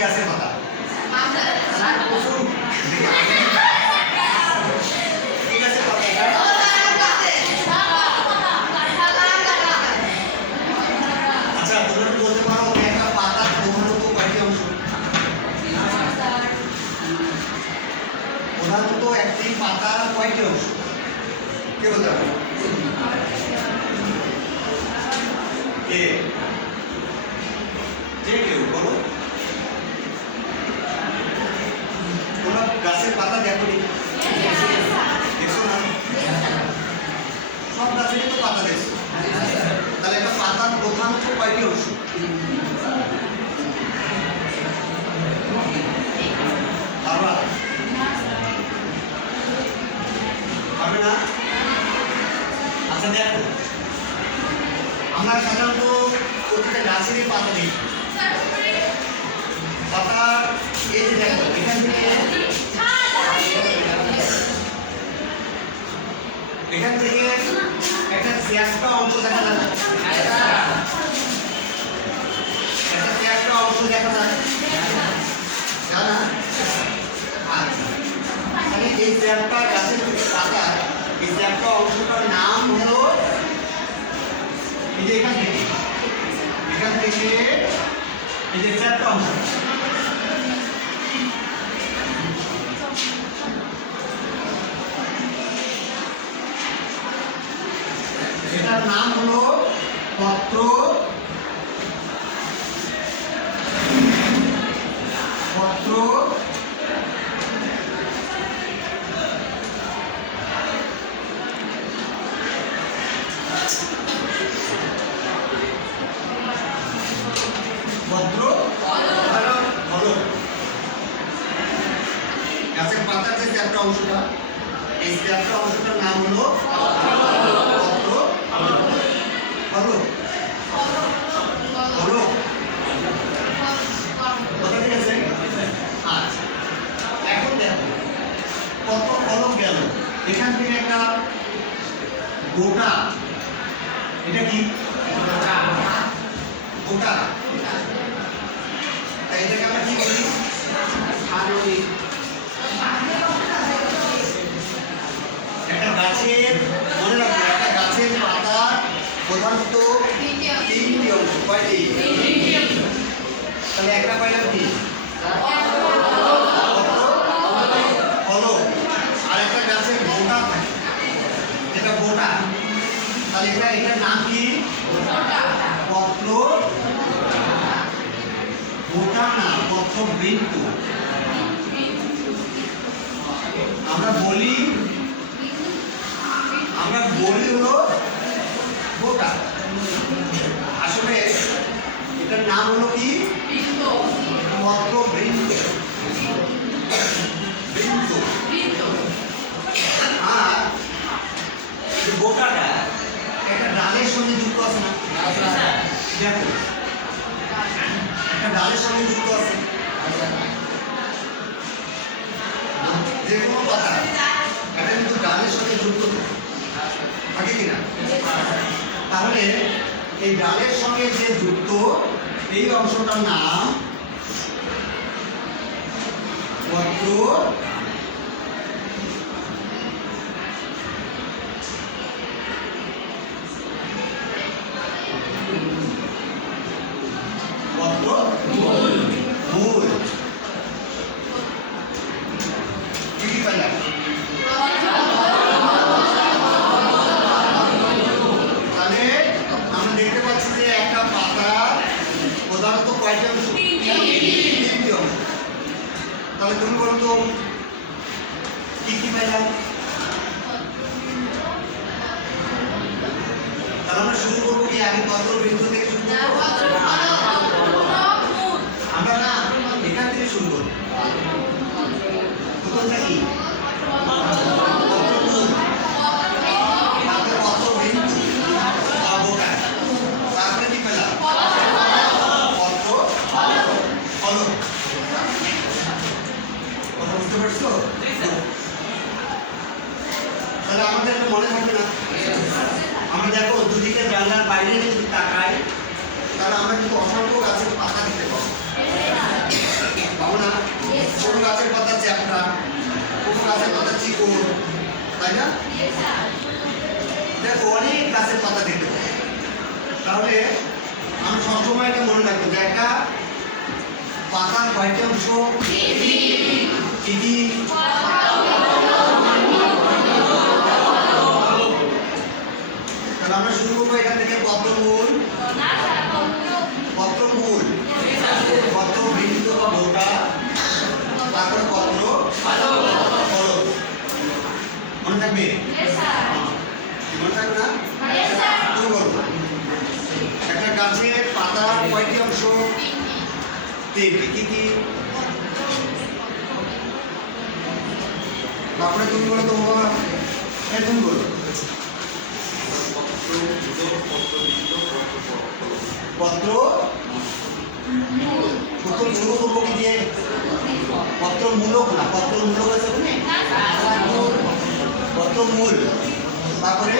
গাছের পাতা কি গাছের পাতা এটা? আচ্ছা তোমরা একটু বলতে পারো যে একটা পাতার প্রধানত কয়টি অংশ প্রধানত একটি পাতার কয়টি অংশ কে বলতে পারো কে যে কেউ বলো তোমরা গাছের পাতা দেখো দেখছ না? সব গাছেরই তো পাতা দেখছ। তাহলে একটা পাতার প্রধানত কয়টি অংশ? আচ্ছা আমরা সাধারণত প্রতিটা গাছেরই পাতা দেখি। পাতা এই যে দেখো, এখান থেকে এখান থেকে একটা চ্যাপ্টা অংশ দেখা যায় একটা চ্যাপ্টা অংশ দেখা যায় জানা তাহলে এই চ্যাপ্টা গাছের পাতা। এই চ্যাপ্টা অংশটার নাম হলো এই যে এখান থেকে। এখান থেকে এই যে চ্যাপ্টা অংশ। এটার নাম হলো পত্র পত্র পত্র যে অংশটা এই চ্যাপ্টা অংশটার নাম হলো পত্র হলো হলো কথা ঠিক আছে আচ্ছা এখন দেখো কত কলম গেল এখান থেকে একটা গোটা এটা কি? গোটা। তাই এটাকে আমরা কি বলি? একটা গাছের মনে রাখব একটা গাছের পাতা প্রধানত তিনটি অংশ কয়টি? তাহলে একটা পাইলাম কি হলো আর একটা গাছের গোটা থাকে যেটা গোটা এটা এটার নাম কি? পত্র? গোটা না পত্র বৃন্ত আমরা বলি আমরা বলি হলো গোটা আসলে এটার নাম হলো কি? পত্র বৃন্ত যুক্ত থাকে কিনা তাহলে এই ডালের সঙ্গে যে যুক্ত এই অংশটার নাম পত্র তাহলে তুমি বলো তো, কি কি মেলা? তাহলে আমরা শুরু করব কি আগে কত বিন্দু থেকে শুরু করব আমরা না এখান থেকে শুরু করব কোথাও কি পত্রমূল তারপরে পত্রবিন্দু বা বোটা তারপরে কি পেলাম পত্র ফলক কথা বুঝতে পারছ তাহলে আমাদের একটু মনে থাকবে না আমরা দেখো দুদিকে জানলার বাইরে যদি তাকাই, তাহলে আমরা কিন্তু অসংখ্য গাছের পাতা দিতে পাবো। পাবো না ছোট গাছের পাতা চ্যাপটা, কোনো গাছের পাতা চিকন, তাই না? দেখো, অনেক গাছের পাতা দেখতে পাবো। তাহলে আমি সবসময় এটা মনে রাখব যে একটা পাতার কয়টি অংশ কি আমরা শুরু করব এখান থেকে পত্রমূল। পত্রমূল। পত্র বৃন্দ বা বোটা তারপরে পত্র। মনে থাকবে? মনে থাকবে না? একটা গাছের পাতা কয়টি অংশ? তিনটি। কি কি? তারপরে তুমি বলো তো হ্যাঁ তুমি বলো। পত্র? প্রথম শুরু করব কি দিয়ে পত্রমূলক না পত্রমূলক আছে পত্রমূল মূল। তারপরে